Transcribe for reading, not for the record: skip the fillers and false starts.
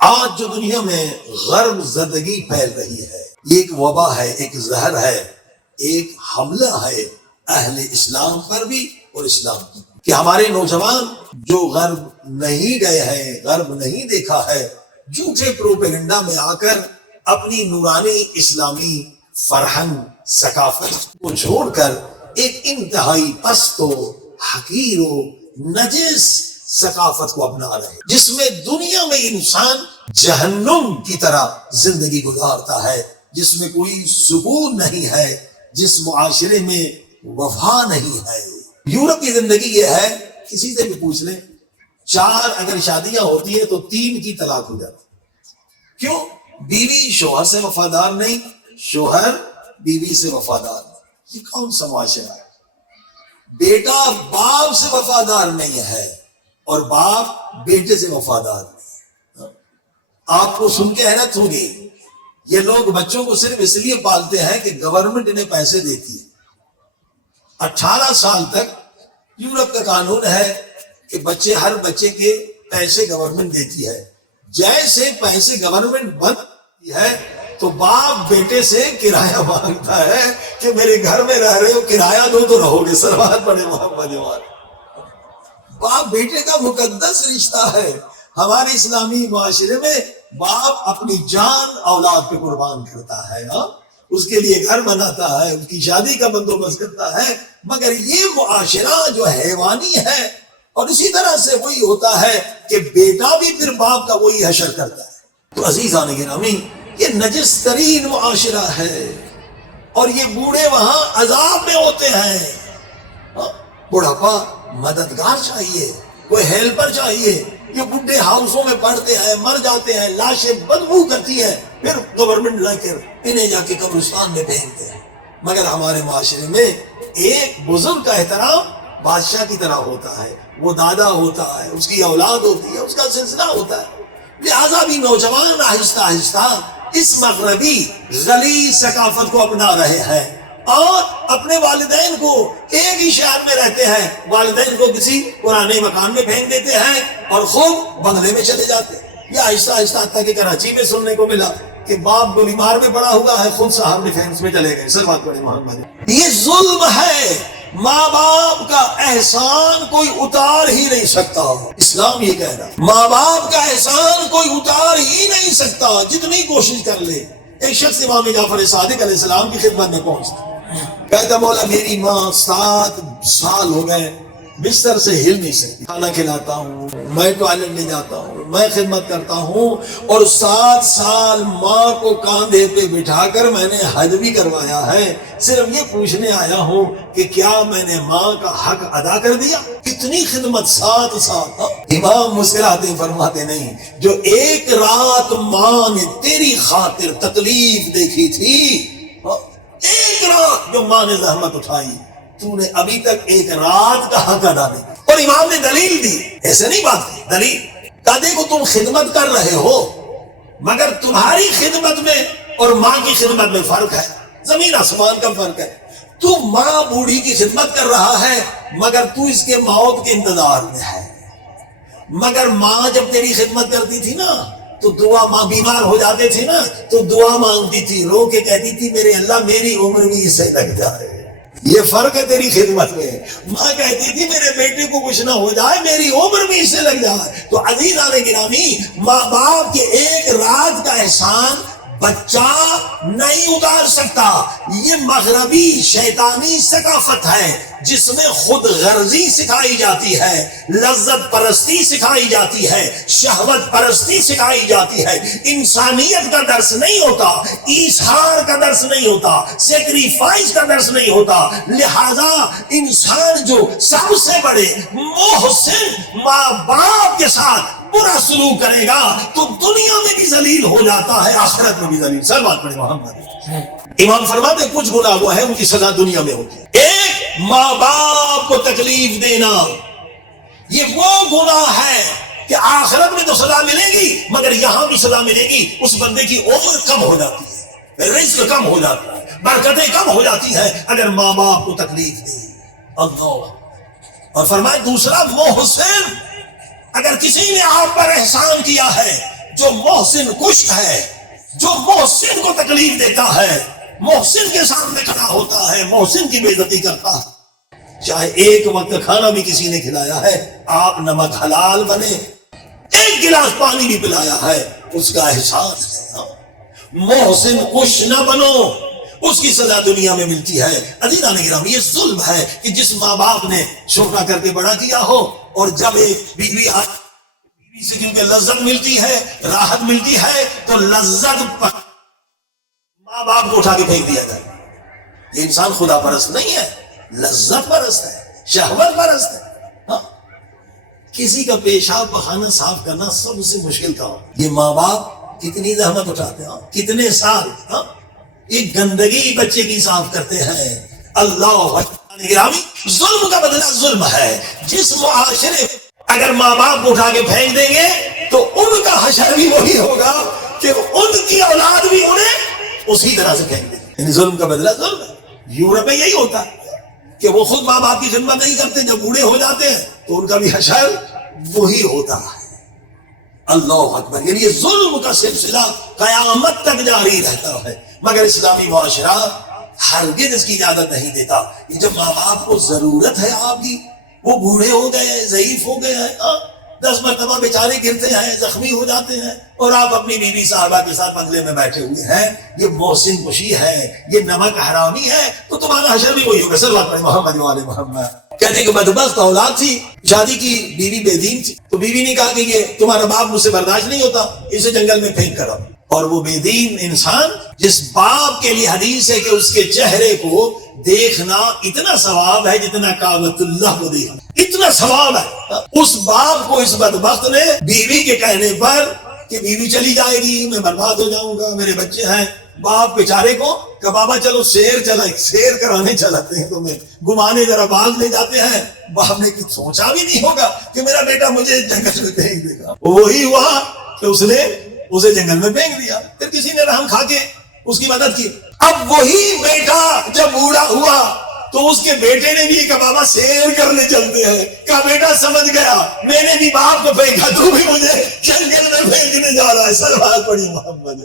آج جو دنیا میں غرب زدگی پھیل رہی ہے، یہ ایک وبا ہے، ایک زہر ہے، ایک حملہ ہے اہل اسلام پر بھی اور اسلام پر، کہ ہمارے نوجوان جو غرب نہیں گئے ہیں، غرب نہیں دیکھا ہے، جھوٹے پروپیگنڈا میں آ کر اپنی نورانی اسلامی فرہنگ ثقافت کو چھوڑ کر ایک انتہائی پست و حقیر و نجس ثقافت کو اپنا رہے ہیں، جس میں دنیا میں انسان جہنم کی طرح زندگی گزارتا ہے، جس میں کوئی سکون نہیں ہے، جس معاشرے میں وفا نہیں ہے۔ یورپ کی زندگی یہ ہے، کسی سے بھی پوچھ لیں، 4 اگر شادیاں ہوتی ہیں تو 3 کی طلاق ہو جاتی۔ کیوں؟ بیوی شوہر سے وفادار نہیں، شوہر بیوی سے وفادار نہیں۔ یہ کون سا معاشرہ ہے؟ بیٹا باپ سے وفادار نہیں ہے اور باپ بیٹے سے وفادار نہیں۔ آپ کو سن کے حیرت ہوگی، یہ لوگ بچوں کو صرف اس لیے پالتے ہیں کہ گورنمنٹ انہیں پیسے دیتی ہے۔ 18 سال تک یورپ کا قانون ہے کہ ہر بچے کے پیسے گورنمنٹ دیتی ہے۔ جیسے پیسے گورنمنٹ بند ہے تو باپ بیٹے سے کرایہ مانگتا ہے کہ میرے گھر میں رہ رہے ہو، کرایہ دو تو رہو گے۔ صلوات پڑھے محمد وال۔ باپ بیٹے کا مقدس رشتہ ہے۔ ہمارے اسلامی معاشرے میں باپ اپنی جان اولاد پہ قربان کرتا ہے، اس کے لیے گھر بناتا ہے، اس کی شادی کا بندوبست کرتا ہے، مگر یہ معاشرہ جو حیوانی ہے، اور اسی طرح سے وہی ہوتا ہے کہ بیٹا بھی پھر باپ کا وہی حشر کرتا ہے۔ تو عزیزان گرامی، یہ نجس ترین معاشرہ ہے، اور یہ بوڑھے وہاں عذاب میں ہوتے ہیں۔ بڑھاپا مددگار چاہیے، کوئی ہیلپر چاہیے۔ یہ بڈھے ہاؤسوں میں پڑتے ہیں، مر جاتے ہیں، لاشیں بدبو کرتی ہیں، پھر گورنمنٹ لا کر انہیں جا کے قبرستان میں پھینکتے ہیں۔ مگر ہمارے معاشرے میں ایک بزرگ کا احترام بادشاہ کی طرح ہوتا ہے، وہ دادا ہوتا ہے، اس کی اولاد ہوتی ہے، اس کا سلسلہ ہوتا ہے۔ لہذا بھی نوجوان آہستہ آہستہ اس مغربی غلیظ ثقافت کو اپنا رہے ہیں، اور اپنے والدین کو ایک ہی شہر میں رہتے ہیں، والدین کو کسی پرانے مکان میں پھینک دیتے ہیں اور خوب بنگلے میں چلے جاتے ہیں۔ یہ آہستہ آہستہ حتیٰ کہ کراچی میں سننے کو ملا کہ باپ گولی مار میں پڑا ہوا ہے، خود صاحب ڈیفینس میں چلے گئے۔ صلوات پڑھیں محمد۔ یہ ظلم ہے۔ ماں باپ کا احسان کوئی اتار ہی نہیں سکتا۔ اسلام یہ کہہ رہا ہے ماں باپ کا احسان کوئی اتار ہی نہیں سکتا، جتنی کوشش کر لے۔ ایک شخص امام جعفر صادق علیہ السلام کی خدمت میں پہنچتا، کہتا مولا میری ماں 7 سال ہو گئے بستر سے ہل نہیں سکتی، کھانا کھلاتا ہوں، میں ٹوائلٹ لے جاتا ہوں، میں خدمت کرتا ہوں، اور 7 سال ماں کو کاندھے پہ بٹھا کر میں نے حج بھی کروایا ہے، صرف یہ پوچھنے آیا ہوں کہ کیا میں نے ماں کا حق ادا کر دیا؟ کتنی خدمت، 7 سال۔ امام مسکراتے فرماتے نہیں، جو ایک رات ماں نے تیری خاطر تکلیف دیکھی تھی، ایک رات جو ماں نے زحمت اٹھائی، تو نے ابھی تک ایک رات کا حق ادا نہیں۔ اور امام نے دلیل دی، ایسے نہیں بات کی، دلیل کہا دیکھو تم خدمت کر رہے ہو، مگر تمہاری خدمت میں اور ماں کی خدمت میں فرق ہے، زمین آسمان کا فرق ہے۔ تو ماں بوڑھی کی خدمت کر رہا ہے، مگر تو اس کے موت کے انتظار میں ہے۔ مگر ماں جب تیری خدمت کرتی تھی نا تو دعا، ماں بیمار ہو جاتے تھے نا تو دعا مانگتی تھی، رو کے کہتی تھی میرے اللہ میری عمر بھی اس سے لگ جائے۔ یہ فرق ہے تیری خدمت میں۔ ماں کہتی تھی میرے بیٹے کو کچھ نہ ہو جائے، میری عمر بھی اس سے لگ جائے۔ تو عزیزان گرامی، ماں باپ کے ایک رات کا احسان بچہ نہیں اتار سکتا۔ یہ مغربی شیطانی ثقافت ہے جس میں خود غرضی سکھائی جاتی ہے، لذت پرستی سکھائی جاتی ہے، شہوت پرستی سکھائی جاتی ہے۔ انسانیت کا درس نہیں ہوتا، ایثار کا درس نہیں ہوتا، سیکریفائس کا درس نہیں ہوتا۔ لہذا انسان جو سب سے بڑے محسن ماں باپ کے ساتھ برا سلوک کرے گا تو دنیا میں بھی ذلیل ہو جاتا ہے، آخرت میں بھی ذلیل۔ صلوات پڑھیں محمد۔ امام فرماتے کچھ گناہ وہ ہے ان کی سزا دنیا میں ہوتی ہے۔ ایک ماں باپ کو تکلیف دینا یہ وہ گناہ ہے کہ آخرت میں تو سزا ملے گی مگر یہاں بھی سزا ملے گی۔ اس بندے کی عمر کم ہو جاتی ہے، رزق کم ہو جاتا ہے، برکتیں کم ہو جاتی ہے اگر ماں باپ کو تکلیف دے۔ اللہ۔ اور فرمائے دوسرا محسن، اگر کسی نے آپ پر احسان کیا ہے، جو محسن کش ہے، جو محسن کو تکلیف دیتا ہے، محسن کے سامنے کھڑا ہوتا ہے، محسن کی بے عزتی کرتا ہے، چاہے ایک وقت کھانا بھی کسی نے کھلایا ہے، آپ نمک حلال بنے، ایک گلاس پانی بھی پلایا ہے، اس کا احسان ہے۔ محسن کش نہ بنو، اس کی سزا دنیا میں ملتی ہے۔ عزیزان گرامی، یہ ظلم ہے کہ جس ماں باپ نے چھوٹا کر کے بڑا کیا ہو، اور جب ایک بیوی سے کیونکہ لذت ملتی ہے، راحت ملتی ہے، تو لذت پر ماں باپ کو اٹھا کے پھینک دیا جائے۔ یہ انسان خدا پرست نہیں ہے، لذت پرست ہے، شہوت پرست ہے۔ ہاں، کسی کا پیشاب پخانا صاف کرنا سب سے مشکل کام۔ یہ ماں باپ کتنی زحمت اٹھاتے ہیں، کتنے سال ایک گندگی بچے کی صاف کرتے ہیں۔ اللہ گرامی، ظلم کا بدلہ ظلم ہے۔ جس معاشرے اگر ماں باپ کو اٹھا کے پھینک دیں گے تو ان کا حشر بھی وہی ہوگا کہ ان کی اولاد بھی انہیں اسی طرح سے پھینک دیں گے۔ یعنی ظلم کا بدلہ ظلم ہے۔ یورپ میں یہی ہوتا ہے کہ وہ خود ماں باپ کی خدمت نہیں کرتے، جب بوڑھے ہو جاتے ہیں تو ان کا بھی حشر وہی ہوتا ہے۔ اللہ اکبر، یعنی یہ ظلم کا سلسلہ قیامت تک جاری رہتا ہے، مگر اسلامی معاشرہ ہرگز اس کی اجازت نہیں دیتا۔ جب ماں باپ کو ضرورت ہے آپ کی، وہ بوڑھے ہو گئے، ضعیف ہو گئے ہیں، 10 مرتبہ بیچارے گرتے ہیں، زخمی ہو جاتے ہیں، اور آپ اپنی بیوی صاحبہ کے ساتھ بنگلے میں بیٹھے ہوئے ہیں، یہ محسن کشی ہے، یہ نمک حرامی ہے، تو تمہارا حشر بھی وہی ہوگا۔ صلی اللہ علیہ محمد وعلیہ محمد۔ کہتے ہیں کہ بدبخت اولاد تھی، شادی کی، بیوی بے دین تھی، تو بیوی نے کہا کہ یہ تمہارا باپ مجھ سے برداشت نہیں ہوتا، اسے جنگل میں پھینک کر آؤ۔ اور وہ بے دین انسان، جس باپ کے لیے حدیث ہے کہ اس کے چہرے کو دیکھنا اتنا ثواب ہے جتنا کعبۃ اللہ کو دیکھنا، اتنا ثواب ہے، اس باپ کو اس بدبخت نے بیوی کے کہنے پر کہ بیوی چلی جائے گی، میں برباد ہو جاؤں گا، میرے بچے ہیں، باپ بیچارے کو کہ بابا چلو سیر کرانے چلاتے ہیں، تمہیں گھمانے ذرا باغ لے جاتے ہیں۔ باپ نے کچھ سوچا بھی نہیں ہوگا کہ میرا بیٹا مجھے جنگل میں پھینک دے گا۔ وہی ہوا کہ اس نے اسے جنگل میں پھینک دیا، پھر کسی نے رحم کھا کے اس کی مدد کی۔ اب وہی بیٹا جب بوڑھا ہوا تو اس کے بیٹے نے بھی کہا بابا سیر کرنے چلتے ہیں، کہا بیٹا سمجھ گیا، میں نے بھی باپ کو پھینکا، تو بھی مجھے جنگل میں پھینکنے جا رہا ہے۔ سلوات پڑھی محمد۔